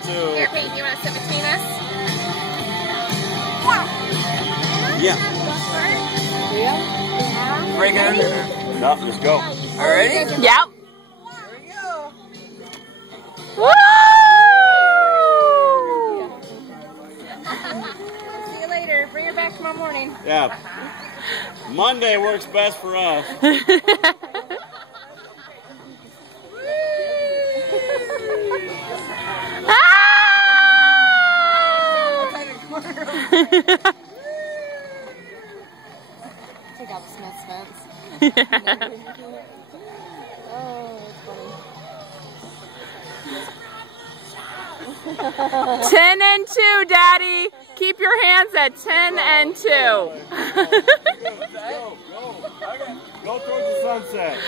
and 2. Here, Peyton, you want to sit between us? Yeah. Yeah. Break it under there. No, just go. All ready? Yep. Here we go. Woo! See you later. Bring her back tomorrow morning. Yeah. Monday works best for us. Take out the Smith's fence. Oh, that's 10 and 2, Daddy. Keep your hands at 10 and 2. Go towards the sunset.